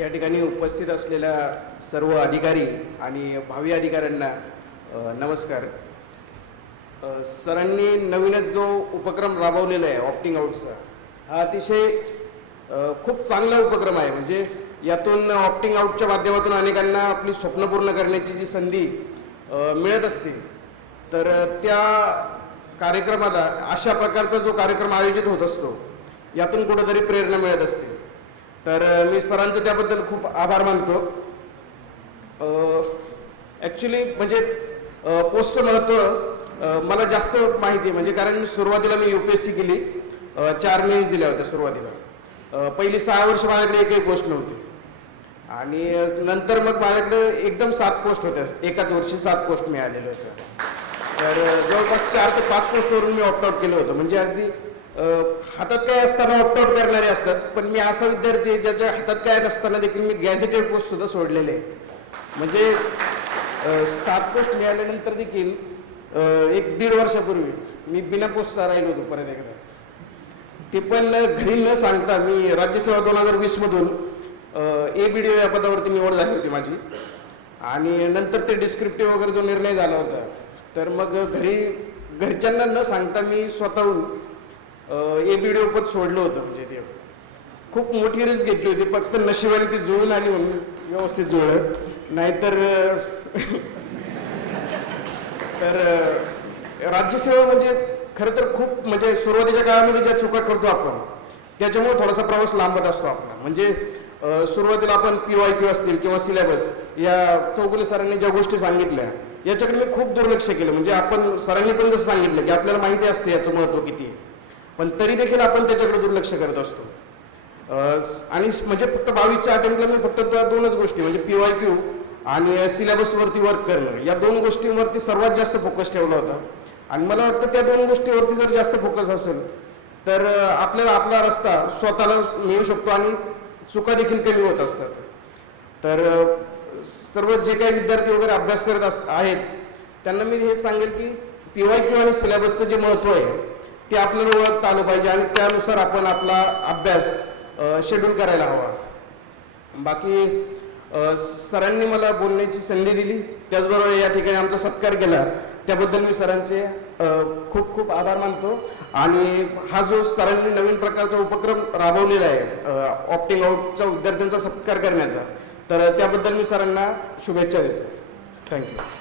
या ठिकाणी उपस्थित असलेल्या सर्व अधिकारी आणि भावी अधिकाऱ्यांना नमस्कार. सरांनी नवीनच जो उपक्रम राबवलेला आहे ऑप्टिंग आउटचा हा अतिशय खूप चांगला उपक्रम आहे. म्हणजे यातून ऑप्टिंग आउटच्या माध्यमातून अनेकांना आपली स्वप्न पूर्ण करण्याची जी संधी मिळत असते. तर त्या कार्यक्रमाला अशा प्रकारचा जो कार्यक्रम आयोजित होत असतो यातून कुठंतरी प्रेरणा मिळत असते. तर मी सरांचं त्याबद्दल खूप आभार मानतो. ॲक्च्युली म्हणजे पोस्टचं महत्त्व मला जास्त माहिती आहे. म्हणजे कारण सुरुवातीला मी यू पी एस सी केली. चार मेन्स दिल्या होत्या सुरुवातीला. पहिली सहा वर्ष माझ्याकडे एकही पोस्ट नव्हती. आणि नंतर मग माझ्याकडे एकदम सात पोस्ट होत्या. एकाच वर्षी सात पोस्ट मिळालेल्या होत्या तर जवळपास चार ते पाच पोस्टवरून मी ऑप्ट आउट केलं होतं. म्हणजे अगदी हातात काय असताना ऑप्टआउट करणारे असतात पण मी असा विद्यार्थी आहे ज्याच्या हातात काय नसताना देखील मी गॅझेटेड पोस्ट सुद्धा सोडलेले आहेत. म्हणजे अ, सात पोस्ट मिळाल्यानंतर देखील एक दीड वर्षापूर्वी मी बिना पोस्टचा राहिलो होतो परत एकदा. ते पण घरी न सांगता मी राज्यसेवा दोन हजार वीसमधून ए बी डी या पदावरती निवड झाली होती माझी. आणि नंतर ते डिस्क्रिप्टिव्ह वगैरे जो निर्णय झाला होता तर मग घरी घरच्यांना न सांगता मी स्वतःहून ए बी सोडलं होतं म्हणजे ते. खूप मोठी रिस्क घेतली होती फक्त नशिबाने ती जुळून आली म्हणून व्यवस्थित जुळलं. नाहीतर तर राज्यसेवा म्हणजे खरं तर खूप म्हणजे सुरुवातीच्या काळामध्ये ज्या चुका करतो आपण त्याच्यामुळे थोडासा प्रवास लांबत असतो आपला. म्हणजे सुरुवातीला आपण पी वाय क्यू असतील किंवा सिलेबस या चौगुले सरांनी ज्या गोष्टी सांगितल्या याच्याकडे मी खूप दुर्लक्ष केलं. म्हणजे आपण सरांनी पण जसं सांगितलं की आपल्याला माहिती असते याचं महत्त्व किती पण तरी देखील आपण त्याच्याकडे दुर्लक्ष करत असतो. आणि म्हणजे फक्त बावीसच्या अटेम्प्टला मी फक्त त्या दोनच गोष्टी म्हणजे पी वाय क्यू आणि सिलेबसवरती वर्क करणं या दोन गोष्टींवरती सर्वात जास्त फोकस ठेवला होता. आणि मला वाटतं त्या दोन गोष्टीवरती जर जास्त फोकस असेल तर आपल्याला आपला रस्ता स्वतःला मिळू शकतो आणि चुका देखील कमी होत असतात. तर सर्व जे काही विद्यार्थी वगैरे अभ्यास करत अस आहेत त्यांना मी हे सांगेल की पी वाय क्यू आणि सिलेबसचं जे महत्त्व आहे ते आपल्याला ओळखता आलं पाहिजे आणि त्यानुसार आपण आपला अभ्यास शेड्यूल करायला हवा. बाकी सरांनी मला बोलण्याची संधी दिली. त्याचबरोबर या ठिकाणी आमचा सत्कार केला. त्याबद्दल मी सरांचे खूप खूप आभार मानतो. आणि हा जो सरांनी नवीन प्रकारचा उपक्रम राबवलेला आहे ऑप्टिंग आउटचा विद्यार्थ्यांचा सत्कार करण्याचा तर त्याबद्दल मी सरांना शुभेच्छा देतो. थँक्यू